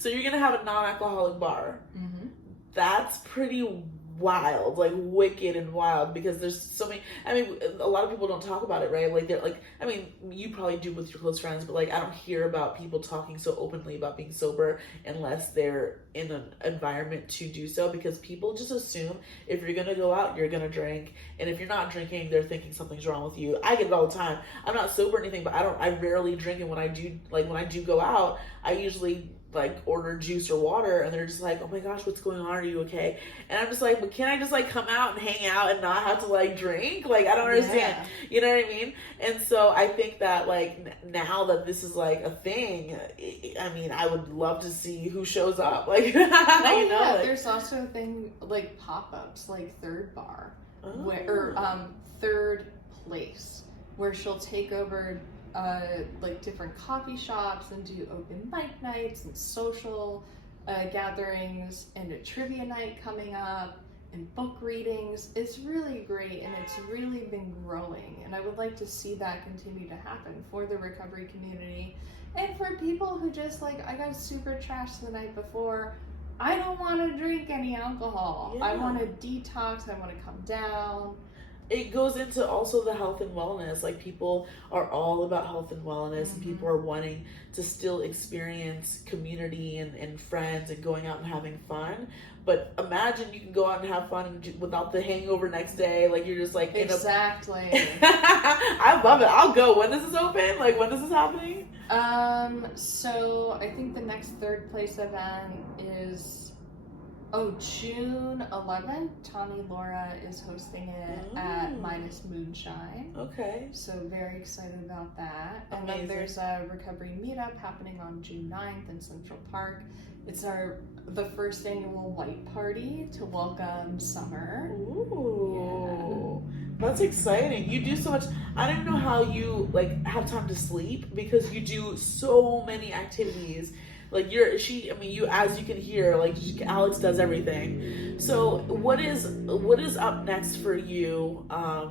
So you're going to have a non-alcoholic bar. Mm-hmm. That's pretty wild, like wicked and wild, because there's so many, I mean, a lot of people don't talk about it, right? Like they're like, I mean, you probably do with your close friends, but like I don't hear about people talking so openly about being sober unless they're in an environment to do so, because people just assume if you're gonna go out, you're gonna drink, and if you're not drinking, they're thinking something's wrong with you. I get it all the time. I'm not sober or anything, but I rarely drink, and when I do go out, I usually like order juice or water, and they're just like, oh my gosh, what's going on, are you okay? And I'm just like, but can I just like come out and hang out and not have to like drink? Like, I don't understand. You know what I mean? And so I think that like now that this is like a thing, I mean, I would love to see who shows up, like you know, like, there's also a thing like pop-ups, like Third Bar, or Third Place, where she'll take over like different coffee shops and do open mic nights and social gatherings, and a trivia night coming up, and book readings. It's really great, and it's really been growing, and I would like to see that continue to happen for the recovery community, and for people who just like, I got super trashed the night before, I don't want to drink any alcohol. I want to detox, I want to come down. It goes into also the health and wellness. Like, people are all about health and wellness, and people are wanting to still experience community and friends and going out and having fun. But imagine you can go out and have fun without the hangover next day. Like, you're just like exactly. I love it. I'll go. When is this open? Like, when is this happening? So I think the next Third Place event is June 11th. Tommy Laura is hosting it at Minus Moonshine. Okay. So very excited about that. Amazing. And then there's a recovery meetup happening on June 9th in Central Park. It's the first annual white party to welcome summer. Ooh. Yeah. That's exciting. You do so much. I don't know how you like have time to sleep, because you do so many activities. Like you, as you can hear, like Alex does everything. So what is up next for you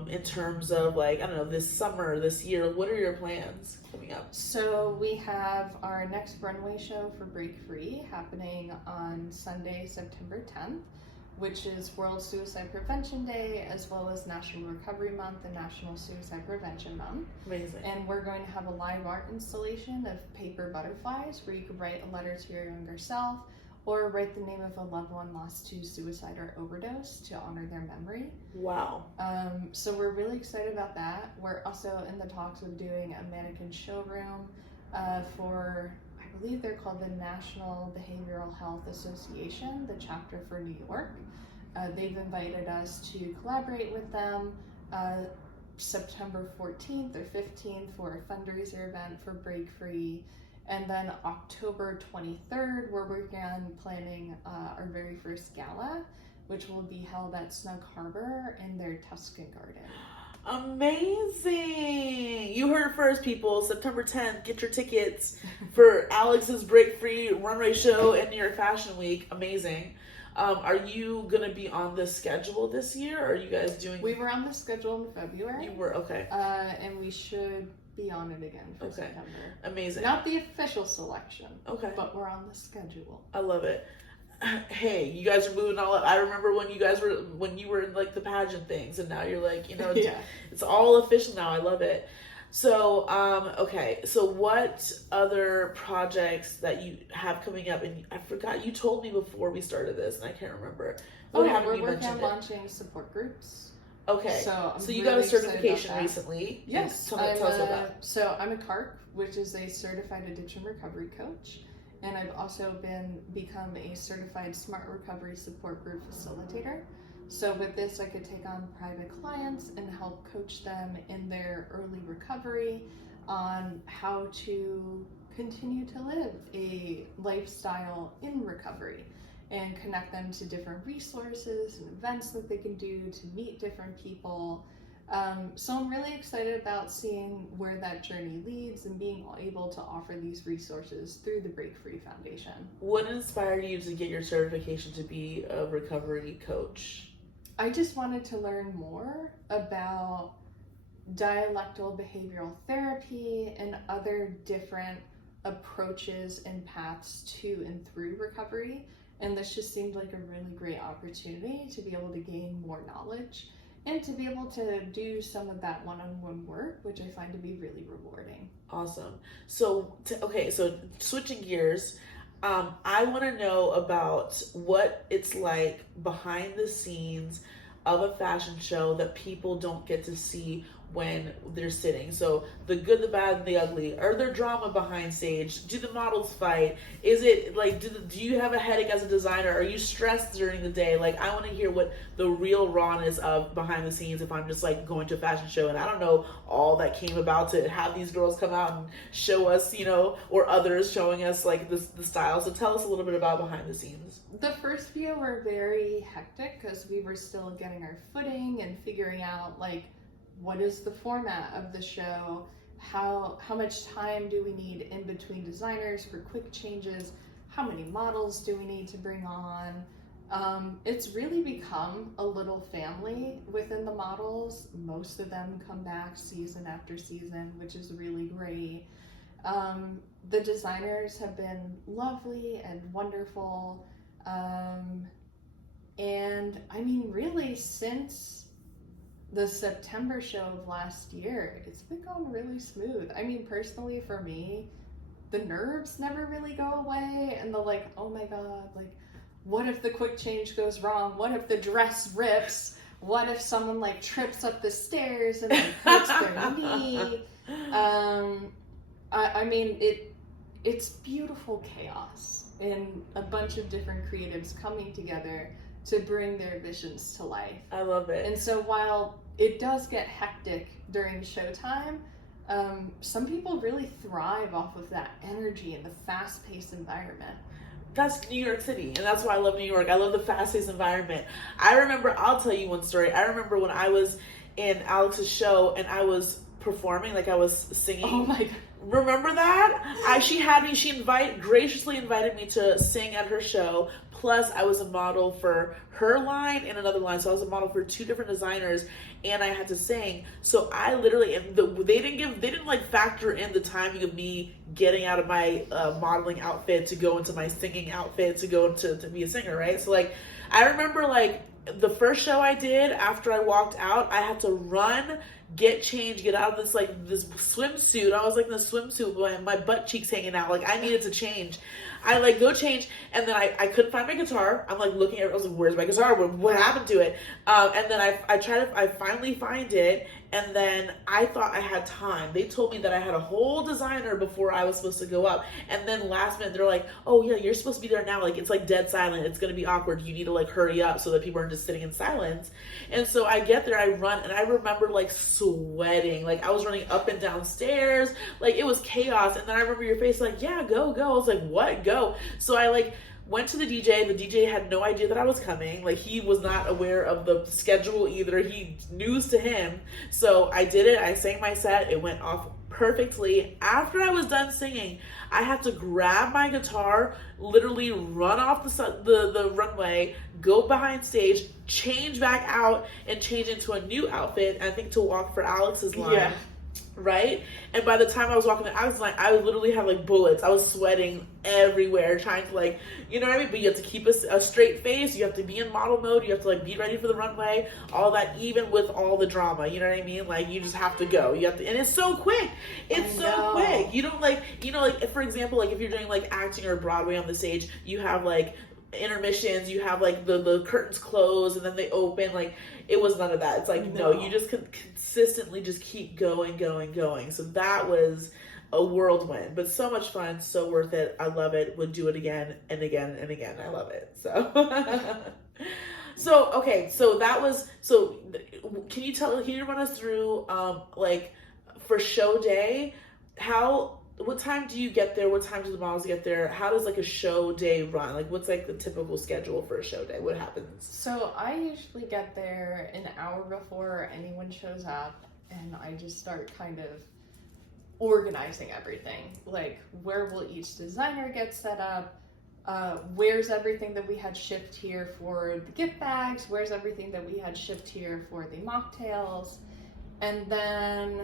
in terms of like, I don't know, this summer, this year? What are your plans coming up? So we have our next runway show for Break Free happening on Sunday, September 10th, which is World Suicide Prevention Day, as well as National Recovery Month and National Suicide Prevention Month. Amazing. And we're going to have a live art installation of paper butterflies, where you could write a letter to your younger self, or write the name of a loved one lost to suicide or overdose to honor their memory. Wow. So we're really excited about that. We're also in the talks of doing a mannequin showroom for, I believe they're called the National Behavioral Health Association, the chapter for New York. They've invited us to collaborate with them September 14th or 15th for a fundraiser event for Break Free. And then October 23rd, we're working on planning our very first gala, which will be held at Snug Harbor in their Tuscan garden. Amazing! You heard it first, people. September 10th, get your tickets for Alex's Break Free runway show in New York Fashion Week. Amazing. Are you going to be on the schedule this year, or are you guys doing... We were on the schedule in February. You were, okay. And we should be on it again for September. Amazing. Not the official selection. Okay. But we're on the schedule. I love it. Hey, you guys are moving all up. I remember when you were in like the pageant things, and now you're like, it's all official now. I love it. So, okay. So what other projects that you have coming up? And I forgot, you told me before we started this, and I can't remember. We're working on launching support groups. Okay. So you got a certification recently. Yes. Tell us about that. So I'm a CARC, which is a certified addiction recovery coach. And I've also become a certified smart recovery support group facilitator. So with this, I could take on private clients and help coach them in their early recovery on how to continue to live a lifestyle in recovery, and connect them to different resources and events that they can do to meet different people. So I'm really excited about seeing where that journey leads and being able to offer these resources through the Break Free Foundation. What inspired you to get your certification to be a recovery coach? I just wanted to learn more about dialectal behavioral therapy and other different approaches and paths to and through recovery. And this just seemed like a really great opportunity to be able to gain more knowledge and to be able to do some of that one-on-one work, which I find to be really rewarding. Awesome. So, so switching gears, I want to know about what it's like behind the scenes of a fashion show that people don't get to see when they're sitting. So the good, the bad, and the ugly. Are there drama behind stage? Do the models fight? Is it like, do you have a headache as a designer? Are you stressed during the day? Like, I want to hear what the real rawness of behind the scenes if I'm just like going to a fashion show and I don't know all that came about to have these girls come out and show us, you know, or others showing us like the style. So tell us a little bit about behind the scenes. The first few were very hectic because we were still getting our footing and figuring out like, what is the format of the show? How much time do we need in between designers for quick changes? How many models do we need to bring on? It's really become a little family within the models. Most of them come back season after season, which is really great. The designers have been lovely and wonderful. And I mean, really, since the September show of last year, it's been going really smooth. I mean, personally for me, the nerves never really go away, and the like, oh my god, like, what if the quick change goes wrong? What if the dress rips? What if someone like trips up the stairs and like hurts their knee? I mean, it's beautiful chaos and a bunch of different creatives coming together to bring their visions to life. I love it. And so while it does get hectic during showtime, some people really thrive off of that energy and the fast-paced environment. That's New York City, and that's why I love New York. I love the fast-paced environment. I remember, I'll tell you one story. I remember when I was in Alex's show and I was performing, like I was singing. Oh my god. Remember that? She graciously invited me to sing at her show. Plus, I was a model for her line and another line. So I was a model for two different designers, and I had to sing. So I literally, they didn't like factor in the timing of me getting out of my modeling outfit to go into my singing outfit to go to be a singer, right? So like, I remember like the first show I did after I walked out, I had to run, get changed, get out of this swimsuit. I was like in a swimsuit, my butt cheeks hanging out. Like I needed to change. I like go change, and then I couldn't find my guitar. I'm like looking at it. I was like, "Where's my guitar? What happened to it?" And then I finally find it, and then I thought I had time. They told me that I had a whole designer before I was supposed to go up, and then last minute they're like, "Oh yeah, you're supposed to be there now. Like it's like dead silent. It's gonna be awkward. You need to like hurry up so that people aren't just sitting in silence." And so I get there, I run, and I remember like sweating. Like I was running up and down stairs. Like it was chaos. And then I remember your face like, "Yeah, go." I was like, "What? Go." So I like went to the DJ. The DJ had no idea that I was coming. Like he was not aware of the schedule either. News to him. So I did it. I sang my set. It went off perfectly. After I was done singing, I had to grab my guitar, literally run off the runway, go behind stage, change back out, and change into a new outfit, I think to walk for Alex's line. Yeah. Right? And by the time I was walking to Alex's line, I literally had like bullets. I was sweating everywhere, trying to like, you know what I mean? But you have to keep a straight face. You have to be in model mode. You have to like be ready for the runway. All that, even with all the drama. You know what I mean? Like you just have to go. You have to, and it's so quick. It's so quick. You don't like, you know, like for example, like if you're doing like acting or Broadway on the stage, you have like intermissions, you have like the curtains close and then they open. Like it was none of that. It's like no, you just consistently just keep going. So that was a whirlwind, but so much fun, so worth it. I love it. Would do it again and again and again. I love it. So okay, so can you run us through like for show day, what time do you get there? What time do the models get there? How does like a show day run? Like what's like the typical schedule for a show day? What happens? So I usually get there an hour before anyone shows up, and I just start kind of organizing everything. Like where will each designer get set up? Where's everything that we had shipped here for the gift bags? Where's everything that we had shipped here for the mocktails? And then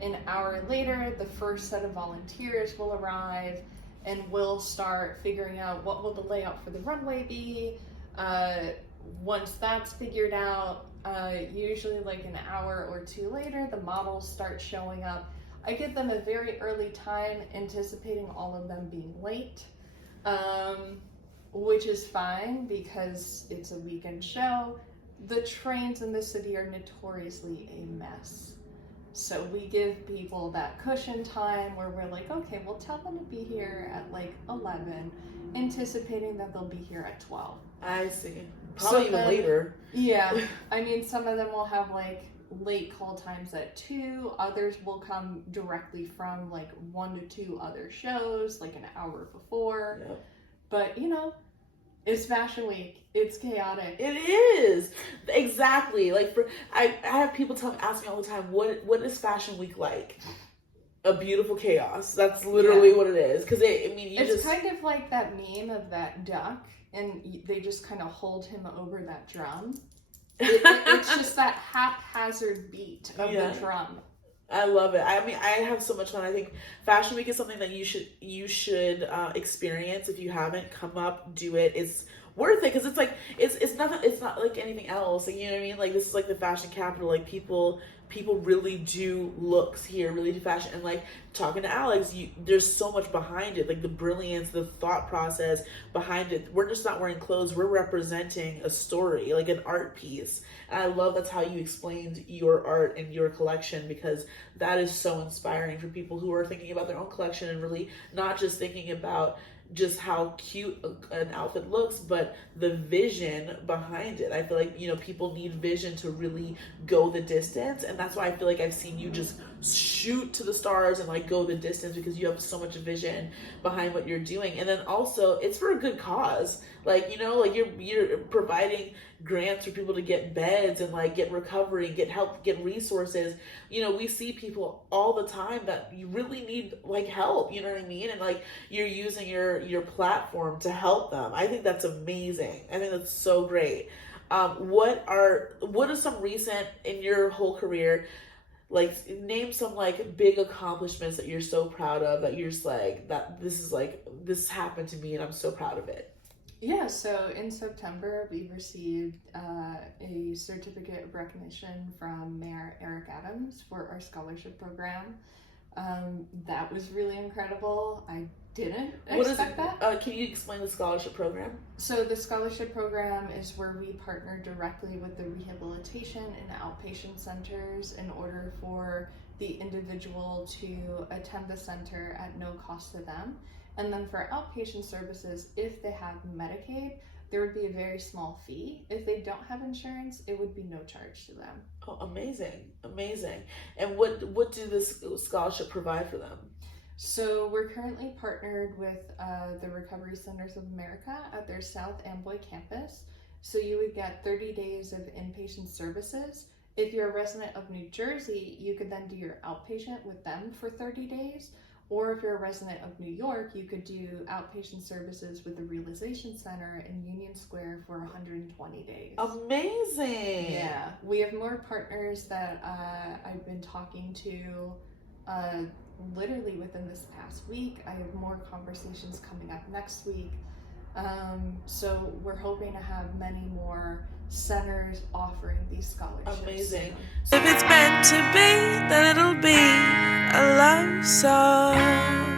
An hour later, the first set of volunteers will arrive, and we'll start figuring out what will the layout for the runway be. Once that's figured out, usually like an hour or two later, the models start showing up. I give them a very early time, anticipating all of them being late, which is fine because it's a weekend show. The trains in the city are notoriously a mess. So we give people that cushion time where we're like, okay, we'll tell them to be here at like 11, anticipating that they'll be here at 12. I see. Probably even later. Yeah. I mean, some of them will have like late call times at 2. Others will come directly from like 1 to 2 other shows, like an hour before. Yep. But, you know, it's Fashion Week. It's chaotic. It is. Exactly. Like, I have people ask me all the time, what is Fashion Week like? A beautiful chaos. That's literally what it is. Because it's kind of like that meme of that duck, and they just kind of hold him over that drum. It's just that haphazard beat of the drum. I love it. I mean, I have so much fun. I think Fashion Week is something that you should experience. If you haven't, come up, do it. It's worth it because it's like it's nothing. It's not like anything else. Like, you know what I mean? Like, this is like the fashion capital. Like, people really do looks here, really do fashion. And like, talking to Alex, there's so much behind it, like the brilliance, the thought process behind it. We're just not wearing clothes, we're representing a story, like an art piece. And I love that's how you explained your art and your collection, because that is so inspiring for people who are thinking about their own collection and really not just thinking about just how cute an outfit looks, but the vision behind it. I feel like, you know, people need vision to really go the distance, and that's why I feel like I've seen you just shoot to the stars and like go the distance, because you have so much vision behind what you're doing. And then also, it's for a good cause. Like, you know, like you're providing grants for people to get beds and like get recovery, get help, get resources. You know, we see people all the time that you really need like help, you know what I mean? And like, you're using your platform to help them. I think that's amazing. I think that's so great. What are some recent, in your whole career, like, name some like big accomplishments that you're so proud of, that you're just like, that this happened to me and I'm so proud of it? Yeah, so in September, we received a certificate of recognition from Mayor Eric Adams for our scholarship program. That was really incredible. I didn't expect that. Can you explain the scholarship program? So the scholarship program is where we partner directly with the rehabilitation and outpatient centers in order for the individual to attend the center at no cost to them. And then for outpatient services, if they have Medicaid, there would be a very small fee. If they don't have insurance, it would be no charge to them. Oh, amazing. Amazing. And what do this scholarship provide for them? So we're currently partnered with the Recovery Centers of America at their South Amboy campus. So you would get 30 days of inpatient services. If you're a resident of New Jersey, you could then do your outpatient with them for 30 days. Or if you're a resident of New York, you could do outpatient services with the Realization Center in Union Square for 120 days. Amazing! Yeah. We have more partners that I've been talking to literally within this past week. I have more conversations coming up next week. So we're hoping to have many more centers offering these scholarships. Amazing. If it's meant to be, then it'll be a love song.